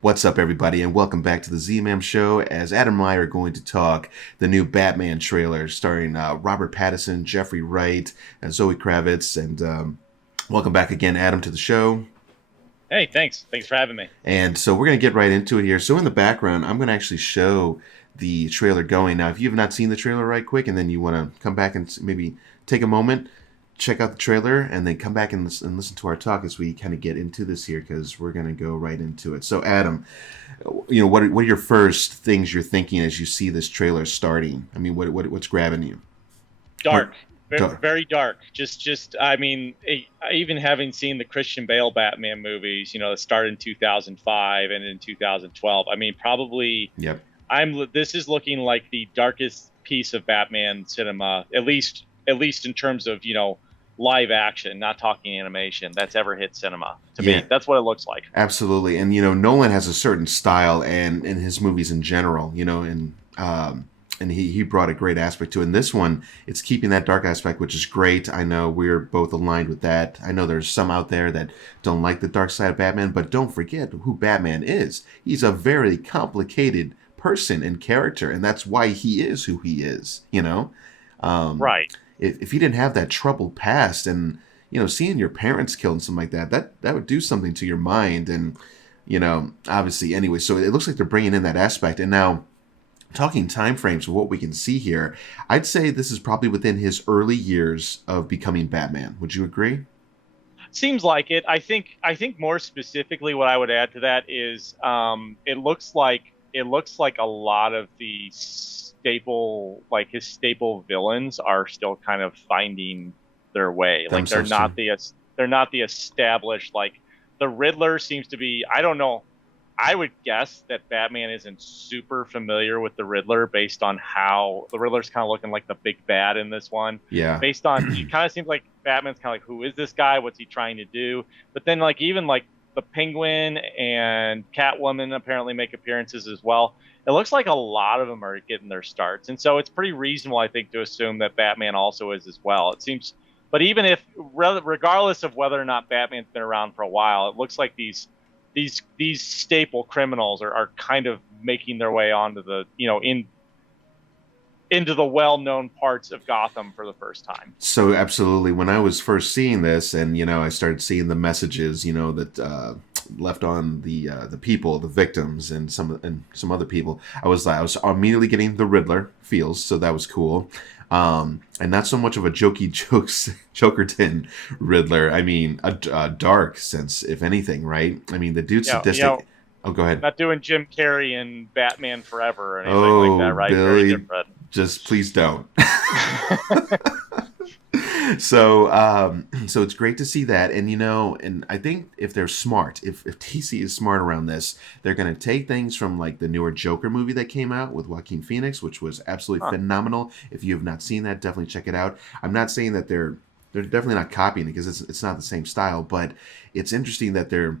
What's up, everybody, and welcome back to the ZMAM Show, as Adam and I are going to talk the new Batman trailer starring Robert Pattison, Jeffrey Wright, and Zoe Kravitz, and welcome back again, Adam, to the show. Hey, thanks. Thanks for having me. And so we're going to get right into it here. So in the background, I'm going to actually show the trailer going. Now, if you have not seen the trailer right quick, and then you want to come back and maybe take a moment, check out the trailer, and then come back and listen to our talk as we kind of get into this here, because we're going to go right into it. So, Adam, you know, what are your first things you're thinking as you see this trailer starting? I mean, what's grabbing you? Dark. Very dark. Just. I mean, even having seen the Christian Bale Batman movies, you know, that started in 2005 and in 2012. I mean, probably. Yep. This is looking like the darkest piece of Batman cinema, at least in terms of, you know, live action, not talking animation, that's ever hit cinema. To me, that's what it looks like. Absolutely. And, you know, Nolan has a certain style, and in his movies in general, you know, and he brought a great aspect to it. And this one, it's keeping that dark aspect, which is great. I know we're both aligned with that. I know there's some out there that don't like the dark side of Batman, but don't forget who Batman is. He's a very complicated person and character, and that's why he is who he is, you know? Right. If you didn't have that troubled past, and, you know, seeing your parents killed and something like that would do something to your mind. And, you know, obviously, anyway, so it looks like they're bringing in that aspect. And now, talking time frames of what we can see here, I'd say this is probably within his early years of becoming Batman. Would you agree? Seems like it. I think more specifically, what I would add to that is, it looks like a lot of the his staple villains are still kind of finding their way. Like they're not the established, like the Riddler seems to be. I don't know. I would guess that Batman isn't super familiar with the Riddler, based on how the Riddler's kind of looking like the big bad in this one. Yeah. Based on, it kind of seems like Batman's kind of like, who is this guy? What's he trying to do? But then, like, even like the Penguin and Catwoman apparently make appearances as well. It looks like a lot of them are getting their starts, and so it's pretty reasonable, I think, to assume that Batman also is as well. It seems, but even if, regardless of whether or not Batman's been around for a while, it looks like these staple criminals are kind of making their way onto the, you know, into the well-known parts of Gotham for the first time. So absolutely, when I was first seeing this, and, you know, I started seeing the messages, you know, that left on the people, the victims, and some other people, I was immediately getting the Riddler feels, so that was cool. And not so much of a Jokerton Riddler. I mean, a dark sense, if anything, right? I mean, the dude's sadistic. You know, oh, go ahead. Not doing Jim Carrey and Batman Forever or anything like that, right? Billy, very different. Just please don't. So it's great to see that. And, you know, and I think if they're smart, if DC is smart around this, they're going to take things from, like, the newer Joker movie that came out with Joaquin Phoenix, which was absolutely phenomenal. If you have not seen that, definitely check it out. I'm not saying that they're definitely not copying it, because it's not the same style, but it's interesting that they're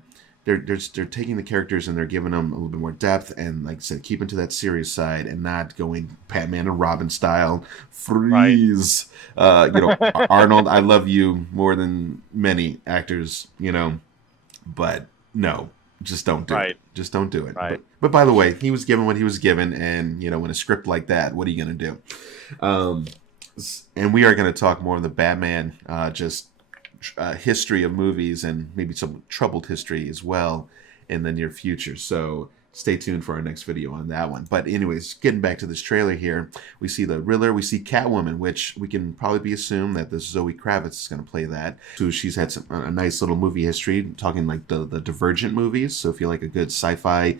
taking the characters and they're giving them a little bit more depth, and, like I said, keeping to that serious side and not going Batman and Robin style. Freeze. Right. You know, Arnold, I love you more than many actors, you know, but no, just don't do it. Just don't do it. Right. But by the way, he was given what he was given, and, you know, in a script like that, what are you going to do? And we are going to talk more of the Batman, history of movies, and maybe some troubled history as well in the near future. So stay tuned for our next video on that one. But anyways, getting back to this trailer here, we see the Riddler, we see Catwoman, which we can probably be assumed that this Zoe Kravitz is going to play that. So she's had a nice little movie history, talking like the Divergent movies. So if you like a good sci-fi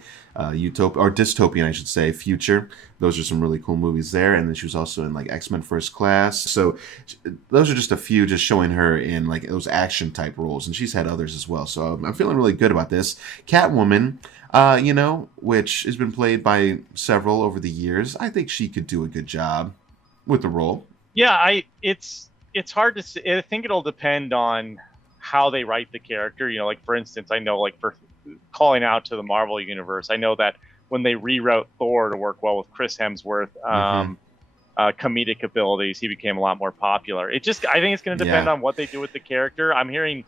utopia, or dystopian, I should say, future, those are some really cool movies there. And then she was also in like X-Men First Class. So those are just a few, just showing her in like those action type roles, and she's had others as well. So I'm feeling really good about this. Catwoman, you know, which has been played by several over the years. I think she could do a good job with the role. Yeah, it's hard to say. I think it'll depend on how they write the character. You know, like, for instance, I know, like, for calling out to the Marvel universe, I know that when they rewrote Thor to work well with Chris Hemsworth, comedic abilities, he became a lot more popular. I think it's going to depend Yeah. on what they do with the character. I'm hearing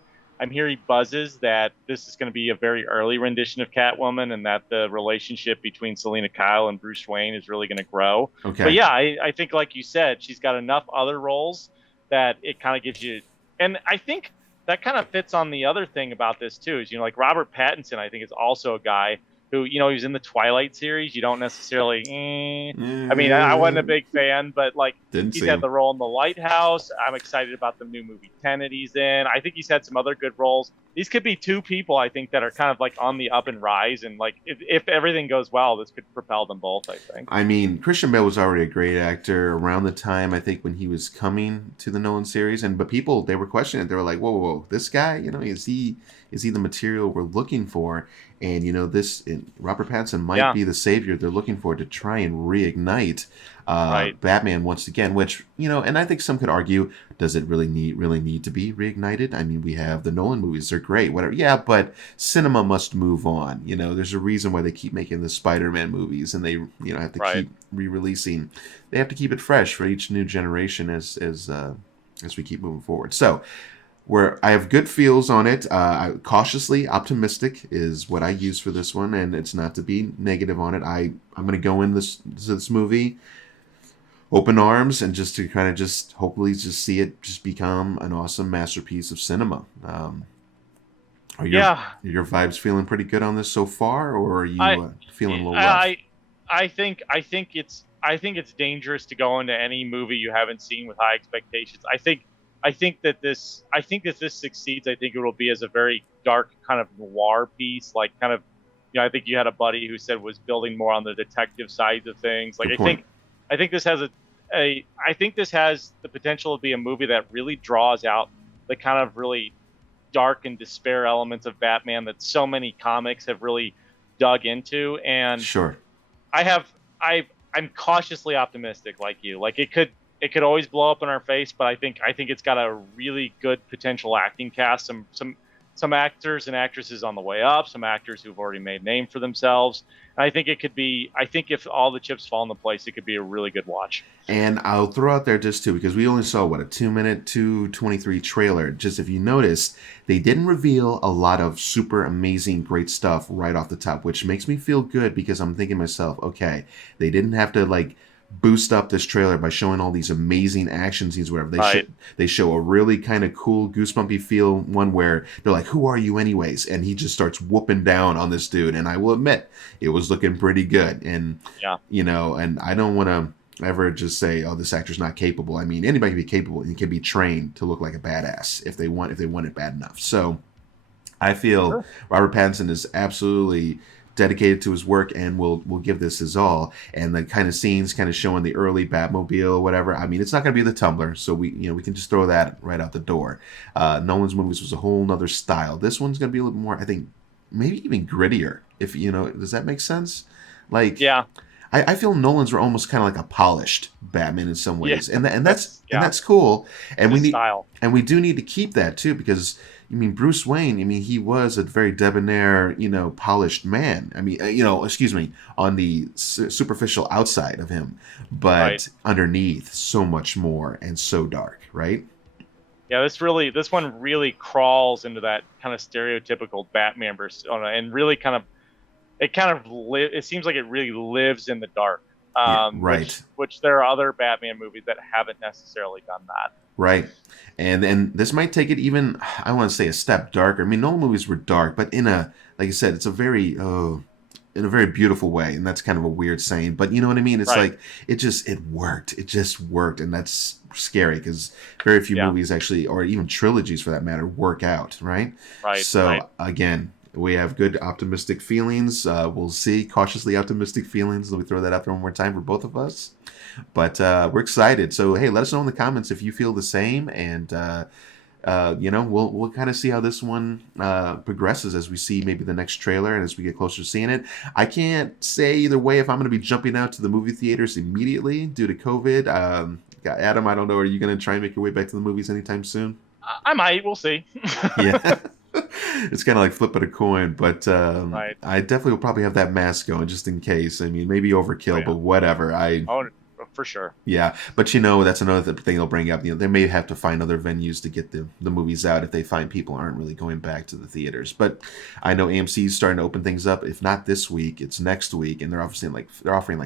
buzzes that this is going to be a very early rendition of Catwoman, and that the relationship between Selena Kyle and Bruce Wayne is really going to grow. But Okay. yeah, I think, like you said, she's got enough other roles that it kind of gives you. And I think that kind of fits on the other thing about this too. Is, like Robert Pattinson, I think, is also a guy who, he was in the Twilight series. You don't necessarily. I mean, I wasn't a big fan, but like, Didn't he's see had him. the role in The Lighthouse. I'm excited about the new movie Tenet he's in. I think he's had some other good roles. These could be two people, I think, that are kind of like on the up and rise. And like, if everything goes well, this could propel them both, I think. I mean, Christian Bale was already a great actor around the time, I think, when he was coming to the Nolan series, but people, they were questioning it. They were like, whoa, whoa, whoa, this guy, is he the material we're looking for? And Robert Pattinson might be the savior they're looking for to try and reignite Batman once again. Which, and I think some could argue, does it really need to be reignited? I mean, we have the Nolan movies; they're great, whatever. Yeah, but cinema must move on. There's a reason why they keep making the Spider-Man movies, and they have to keep re-releasing. They have to keep it fresh for each new generation as we keep moving forward. So, I have good feels on it. Cautiously optimistic is what I use for this one, and it's not to be negative on it. I'm going to go in this movie open arms, and just to kind of just hopefully just see it just become an awesome masterpiece of cinema. Are your vibes feeling pretty good on this so far, or are you feeling a little rough? I think it's dangerous to go into any movie you haven't seen with high expectations. I think that this succeeds. I think it will be as a very dark kind of noir piece, like kind of, I think you had a buddy who said was building more on the detective side of things. Like, I think this has the potential to be a movie that really draws out the kind of really dark and despair elements of Batman that so many comics have really dug into. And sure, I'm cautiously optimistic, like you. Like, it could always blow up in our face, but I think it's got a really good potential acting cast. Some actors and actresses on the way up, some actors who've already made a name for themselves. And I think if all the chips fall into place, it could be a really good watch. And I'll throw out there just too, because we only saw a 2-minute, 2:23 trailer. Just if you notice, they didn't reveal a lot of super amazing, great stuff right off the top, which makes me feel good, because I'm thinking to myself, okay, they didn't have to like boost up this trailer by showing all these amazing action scenes, whatever. They show a really kind of cool, goosebumpy feel one where they're like, who are you anyways? And he just starts whooping down on this dude. And I will admit, it was looking pretty good. And, and I don't want to ever just say, oh, this actor's not capable. I mean, anybody can be capable and can be trained to look like a badass if they want it bad enough. So I feel Robert Pattinson is absolutely dedicated to his work, and will give this his all. And the kind of scenes kind of showing the early Batmobile or whatever, I mean, it's not going to be the Tumbler, so we can just throw that right out the door. Nolan's movies was a whole nother style. This one's going to be a little more, I think, maybe even grittier, if does that make sense? Like, yeah, I feel Nolan's were almost kind of like a polished Batman in some ways, and that's cool. And we do need to keep that too, because Bruce Wayne, he was a very debonair, polished man. On the superficial outside of him, but underneath, so much more and so dark, right? Yeah, this one really crawls into that kind of stereotypical Batman persona, and really it seems like it really lives in the dark. Which there are other Batman movies that haven't necessarily done that. Right. And this might take it even, I want to say, a step darker. Nolan movies were dark, but in a, like I said, it's a very, in a very beautiful way. And that's kind of a weird saying, but you know what I mean? It's like, it worked. It just worked. And that's scary, because very few movies actually, or even trilogies for that matter, work out. Right. So again, we have good optimistic feelings. We'll see, cautiously optimistic feelings. Let me throw that out there one more time for both of us. But we're excited. So, hey, let us know in the comments if you feel the same. And, we'll kind of see how this one progresses as we see maybe the next trailer and as we get closer to seeing it. I can't say either way if I'm going to be jumping out to the movie theaters immediately due to COVID. Adam, I don't know. Are you going to try and make your way back to the movies anytime soon? I might. We'll see. Yeah. It's kind of like flipping a coin, but I definitely will probably have that mask going just in case. Maybe overkill, but whatever. Of for sure. Yeah, but you know, that's another thing they'll bring up. You know, they may have to find other venues to get the movies out if they find people aren't really going back to the theaters. But I know AMC's starting to open things up. If not this week, it's next week, and they're offering like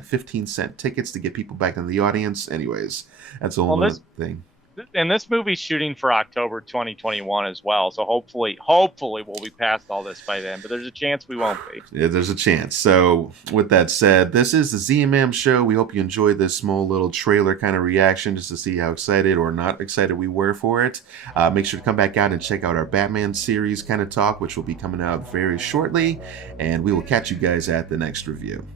15-cent tickets to get people back into the audience. Anyways, that's the whole other thing. And this movie's shooting for October 2021 as well. So hopefully we'll be past all this by then. But there's a chance we won't be. Yeah, there's a chance. So with that said, this is the ZMAM Show. We hope you enjoyed this small little trailer kind of reaction just to see how excited or not excited we were for it. Make sure to come back out and check out our Batman series kind of talk, which will be coming out very shortly. And we will catch you guys at the next review.